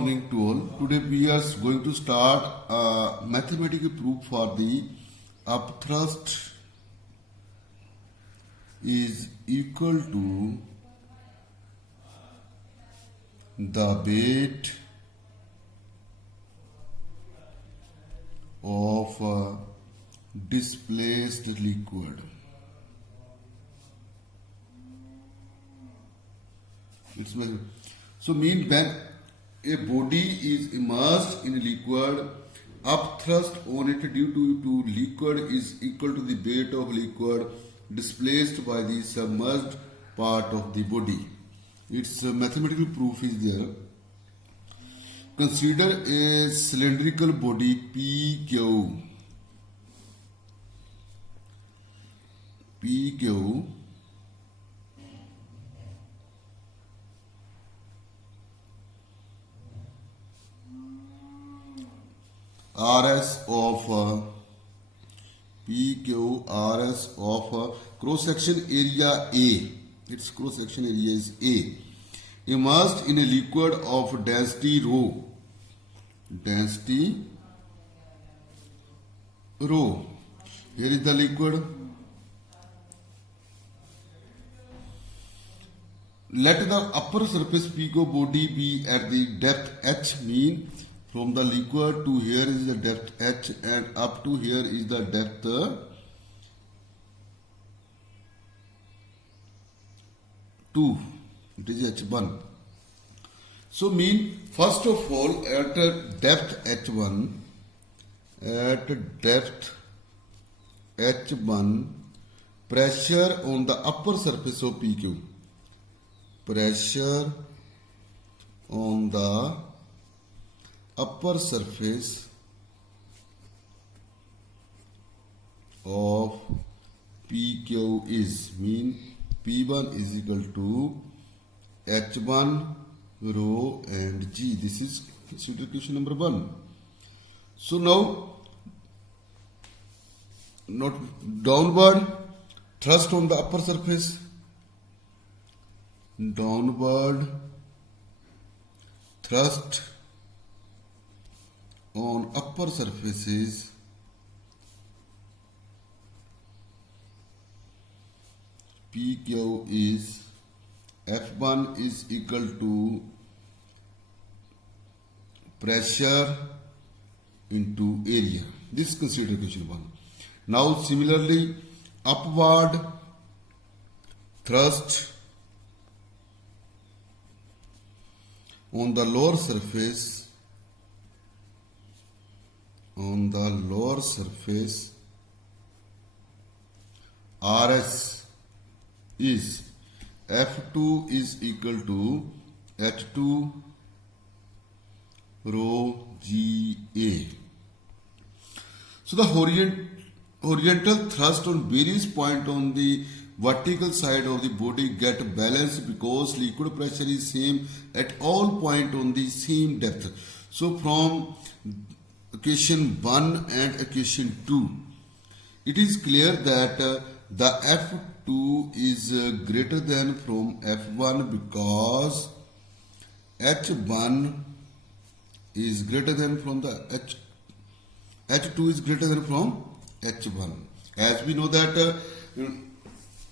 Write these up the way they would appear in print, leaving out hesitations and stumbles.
morning to all. Today we are going to start a mathematical proof for the upthrust is equal to the weight of a displaced liquid. So mean when a body is immersed in a liquid, upthrust on it due to liquid is equal to the weight of liquid displaced by the submerged part of the body. Its mathematical proof is there. Consider a cylindrical body PQ. RS of RS of cross section area A. Its cross section area is A. Immersed in a liquid of density rho. Here is the liquid. Let the upper surface PQ body be at the depth h, mean from the liquid to here is the depth h and up to here is the depth 2. It is h1. So mean first of all at depth h1, pressure on the upper surface of PQ. Pressure on the upper surface of PQ is mean P1 is equal to H1 rho and G. This is consider question number 1. So now not downward thrust on the upper surface. Downward thrust on upper surfaces PQ is F1 is equal to pressure into area. This is considered question 1. Now similarly upward thrust on the lower surface RS is F2 is equal to H2 rho GA. So the horizontal thrust on various points on the vertical side of the body get balanced because liquid pressure is same at all points on the same depth. So from equation 1 and equation 2, it is clear that the F2 is greater than from F1 because H1 is greater than from the H2 is greater than from H1. As we know that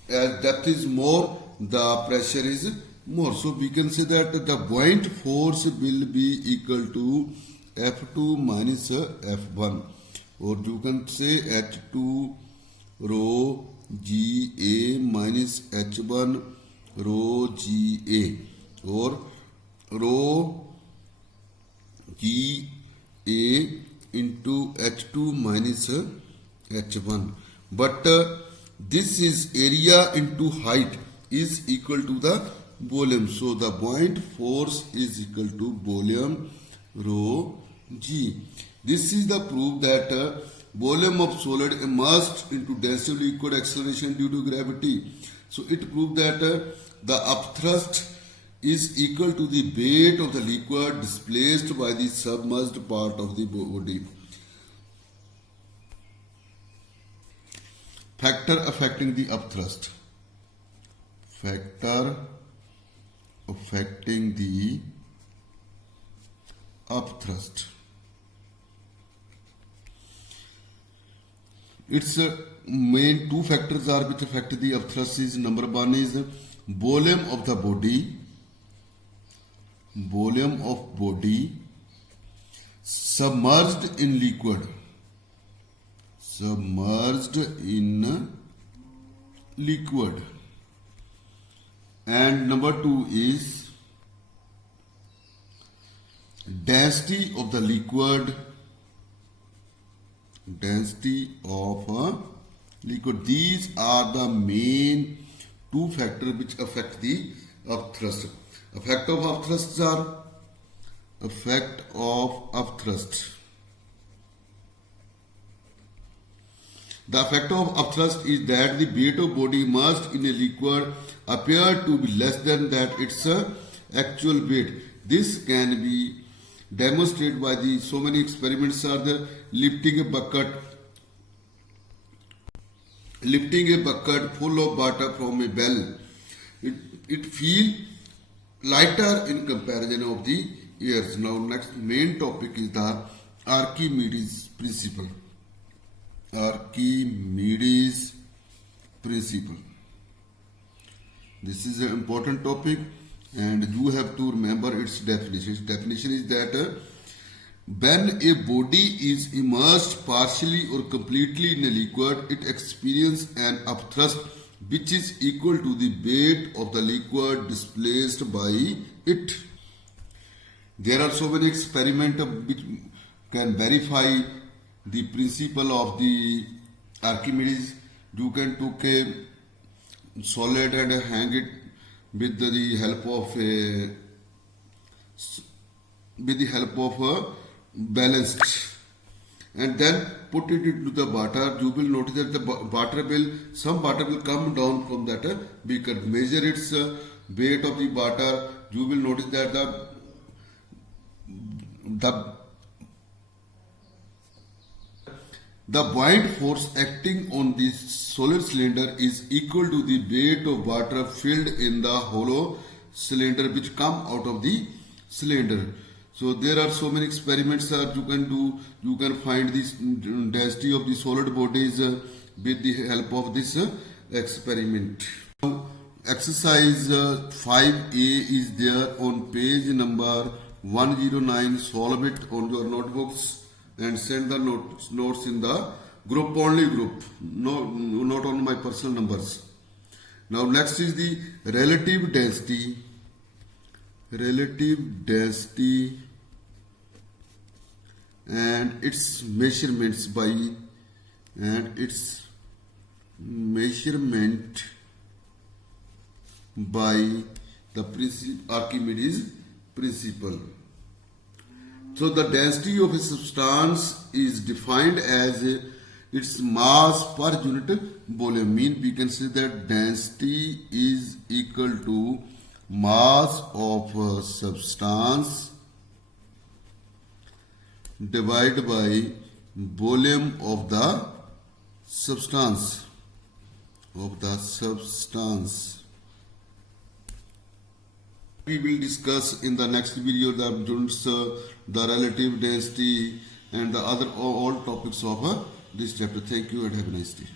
as depth is more, the pressure is more. So we can say that the buoyant force will be equal to F2 minus F1, or you can say H2 rho GA minus H1 rho GA, or rho GA into H2 minus H1. But this is area into height is equal to the volume. So the buoyant force is equal to volume rho G. This is the proof that volume of solid immersed into density liquid acceleration due to gravity. So it proved that the upthrust is equal to the weight of the liquid displaced by the submerged part of the body. Factor affecting the upthrust. Factor affecting the upthrust. Its main two factors are which affect the upthrust is number one is volume of the body, submerged in liquid, and number two is density of the liquid, These are the main two factors which affect the upthrust. Effect of upthrust. The effect of upthrust is that the weight of body immersed in a liquid appear to be less than that its actual weight. This can be demonstrated by the so many experiments are the lifting a bucket full of water from a well. It feel lighter in comparison of the airs. Now next main topic is the Archimedes principle. This is an important topic and you have to remember its definition. Its definition is that when a body is immersed partially or completely in a liquid, it experiences an upthrust which is equal to the weight of the liquid displaced by it. There are so many experiments which can verify the principle of the Archimedes. You can take a solid and hang it with the help of a ballast, and then put it into the water. You will notice that some water will come down from that beaker. Measure its weight of the water. You will notice that the buoyant force acting on the solid cylinder is equal to the weight of water filled in the hollow cylinder which come out of the cylinder. So there are so many experiments that you can do. You can find this density of the solid bodies with the help of this experiment. Now, exercise 5A is there on page number 109. Solve it on your notebooks and send the notes in the group, not on my personal numbers. Now next is the relative density and its measurement by the Archimedes principle. So the density of a substance is defined as its mass per unit volume. We can say that density is equal to mass of a substance divided by volume of the substance. We will discuss in the next video the relative density and the other all topics of this chapter. Thank you and have a nice day.